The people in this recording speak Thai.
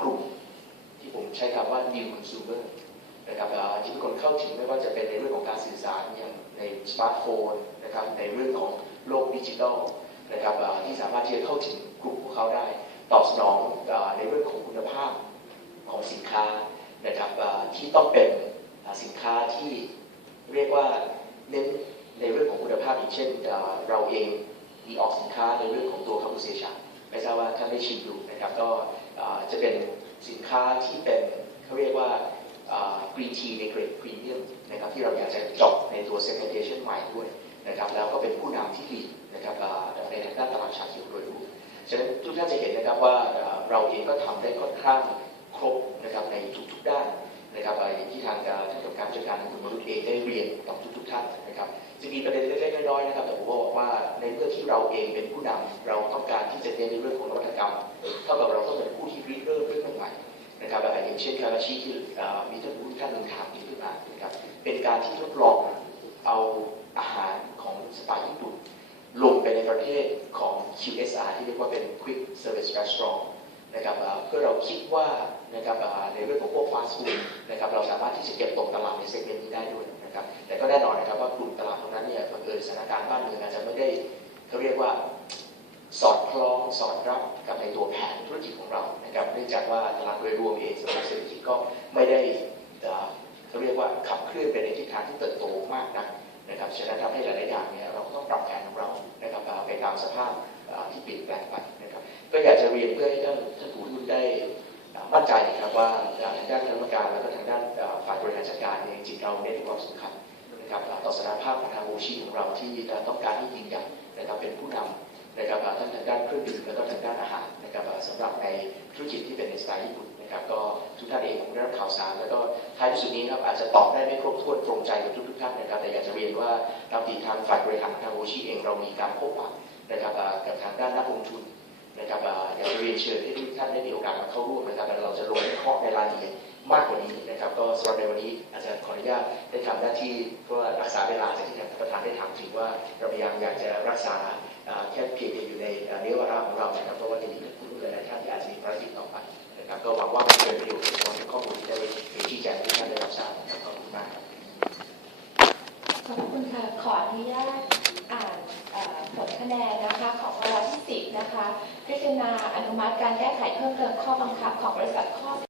กลุ่ม ที่ผมใช้คำว่า new consumer นะครับเอ่อที่คนเข้าถึงไม่ว่าจะเป็นในเรื่องของการสื่อสารอย่างในสมาร์ทโฟนนะครับในเรื่องของโลกดิจิทัลนะครับที่สามารถที่จะเข้าถึงกลุ่มพวกเขาได้ ตอบสนองในเรื่องของคุณภาพของสินค้านะครับที่ต้องเป็นสินค้าที่เรียกว่าเน้นในเรื่องของคุณภาพอย่างเช่นเราเองมีออกสินค้าในเรื่องของตัวคาบูเซชาไม่ทราบว่าท่านได้ชิมดูนะครับก็ จะเป็นสินค้าที่เป็นเขาเรียกว่ากรีนทีในเกรดพรีเมียมนะครับที่เราอยากจะเจาะในตัว segmentation ใหม่ด้วยนะครับแล้วก็เป็นผู้นำที่ดีนะครับในทางด้านตลาดชาเขียวโดยรวมฉะนั้นทุกท่านจะเห็นนะครับว่าเราเองก็ทำได้ค่อนข้างครบนะครับในทุกๆด้านนะครับอย่างที่ทางการท่านกรรมการจัดการคุณมรุษเองได้เรียนกับทุกๆท่านนะครับจะมีประเด็นเล็ก น้อยนะครับแต่ผมบอกว่าในเมื่องที่เราเองเป็นผู้นำเราต้องการที่จะเน้นในเรื่องของนวัตกรรม เท่ากับเราต้องเป็นผู้ที่ริเริ่มเรื่องใหม่นะครับแบบอย่างเช่นคาราชิที่มีท่านผู้ท่านหนึ่งถามอีกขึ้นมานะครับเป็นการที่ทดลองเอาอาหารของสไตล์ญี่ปุ่นลงไปในประเทศของ QSR ที่เรียกว่าเป็น Quick Service Restaurant นะครับเพื่อเราคิดว่านะครับในเรื่องของพวกฟาสต์ฟู้ดนะครับเราสามารถที่จะเก็บตกตลาดในเซกเมนต์นี้ได้ด้วย นะครับแต่ก็แน่นอนนะครับว่ากลุ่มตลาดตรงนั้นเนี่ยบังเอิญสถานการณ์บ้านเมืองอาจจะไม่ได้เขาเรียกว่าสอดคล้องสอดรับกับในตัวแผนธุรกิจของเรานะครับเนื่องจากว่าตลาดโดยรวมเองสภาพเศรษฐกิจก็ไม่ได้เขาเรียกว่าขับเคลื่อนไปในทิศทางที่เติบโตมากนักนะครับฉะนั้นทำให้หลายๆอย่างเนี่ยเราก็ต้องปรับแผนของเรานะครับไปตามสภาพที่เปลี่ยนแปลงไปนะครับก็อยากจะเรียนเพื่อให้ท่านท่านผู้ทุนได้เอ่อ มั่นใจนะครับว่าทางด้านคณะกรรมการแล้วก็ทางด้านฝ่ายบริหารจัดการเนี่ยจริงเราเน้นความสำคัญนะครับต่อสถานภาพของทางโอชิของเราที่ต้องการที่ยืนหยัดนะครับเป็นผู้นำนะครับทั้งทางด้านเครื่องดื่มแล้วก็ทางด้านอาหารนะครับสำหรับในธุรกิจที่เป็นในสไตล์ญี่ปุ่นนะครับก็ทุกท่านเองคงได้รับข่าวสารแล้วก็ท้ายที่สุดนี้ครับอาจจะตอบได้ไม่ครบถ้วนตรงใจกับทุกๆท่านนะครับแต่อยากจะเรียนว่าทางทีทางฝ่ายบริหารทางโอชิเองเรามีการพบปะนะครับกับทางด้านนักลงทุนนะครับเอ่ออยากจะเรียนเชิญให้ทุกท่านได้มีโอกาสมาเข้าร่วมนะครับาะห์ในรายละเอียดมากกว่านี้นะครับ ก็สำหรับในวันนี้อาจารย์ขออนุญาตได้ทำหน้าที่เพื่อรักษาเวลาจากที่ท่านประธานได้ถามถึงว่าเราพยายามอยากจะรักษาแค่เพียงอยู่ในเนื้อวาระของเรานะครับเพราะว่าจะมีผู้รู้หลายท่านที่อาจจะมีภารกิจต่อไปนะครับก็หวังว่าจะเป็นประโยชน์สำหรับข้อมูลที่ได้ชี้แจงให้ท่านได้รับทราบขอบคุณมากครับขอบคุณค่ะขออนุญาตอ่านผลคะแนนนะคะของวาระที่10นะคะพิจารณาอนุมัติการแก้ไขเพิ่มเติมข้อบังคับของบริษัทข้อ